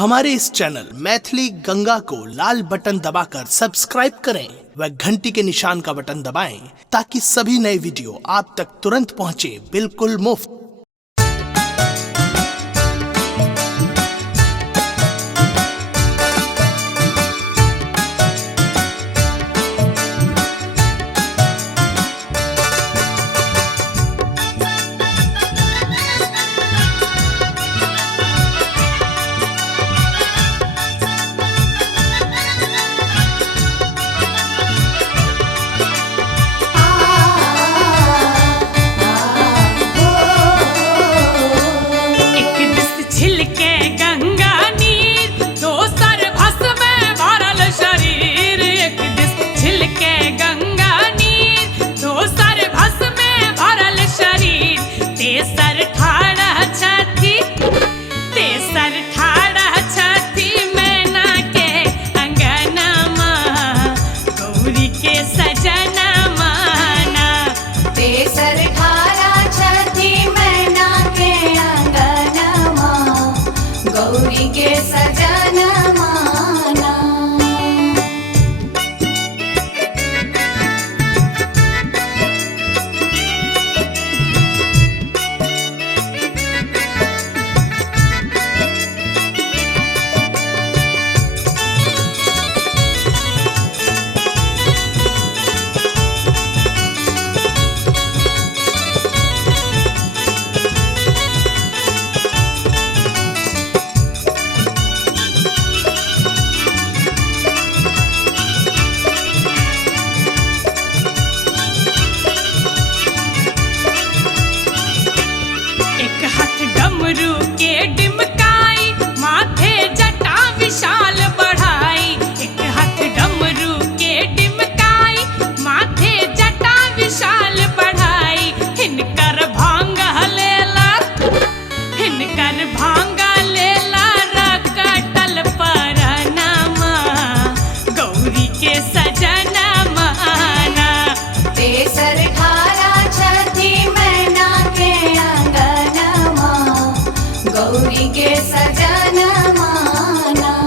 हमारे इस चैनल मैथिली गंगा को लाल बटन दबाकर सब्सक्राइब करें व घंटी के निशान का बटन दबाएं ताकि सभी नए वीडियो आप तक तुरंत पहुंचे बिल्कुल मुफ्त। गौरी के सजन माना डमरू के डिमकाई माथे जटा विशाल बढ़ाई। एक हाथ डमरू के डिमकाई माथे जटा विशाल बढ़ाई। हिनकर भांगा लेला रकटल पर नामा गौरी के सजन माना। तेसर खारा छठी मैना के अंगनमा गौरी के सजन माना।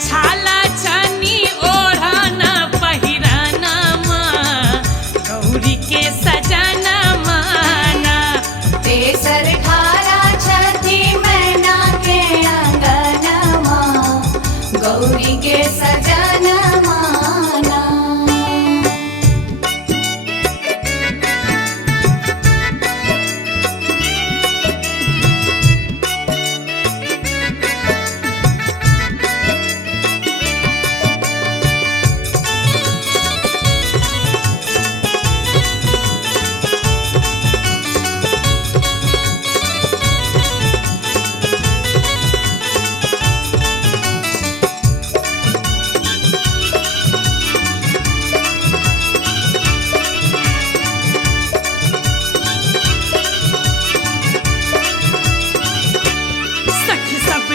छाला चनी ओढ़ना पहिराना माँ गौरी के सजन माना। तेसर खारा छठी मैना के अंगनमा गौरी के सजन माना।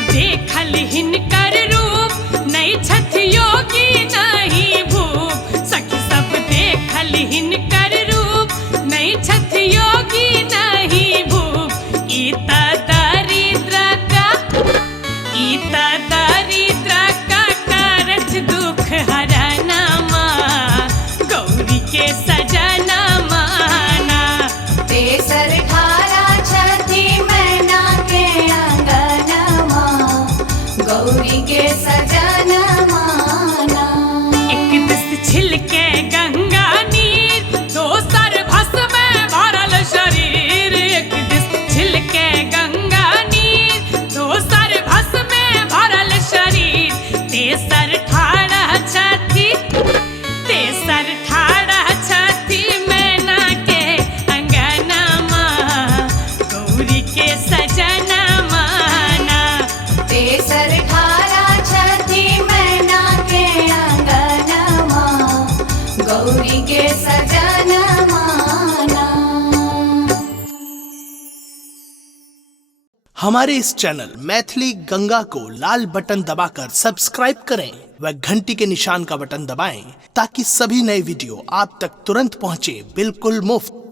देखल हिनकर रूप नहीं छथ योगी नहीं भूप। सखी सब देखल हिनकर रूप नहीं छथ योगी नहीं भूप। ईता दरिद्र का करठ दुख हरना माँ गौरी के सजन माना। तेसर खारा छठी मैना के अंगनमा गौरी के सजन माना। एक दिस छिलके गंगा नीर दोसर भस्म भरल शरीर। एक दिस छिलके हमारे इस चैनल मैथिली गंगा को लाल बटन दबाकर सब्सक्राइब करें व घंटी के निशान का बटन दबाएं ताकि सभी नए वीडियो आप तक तुरंत पहुंचे बिल्कुल मुफ्त।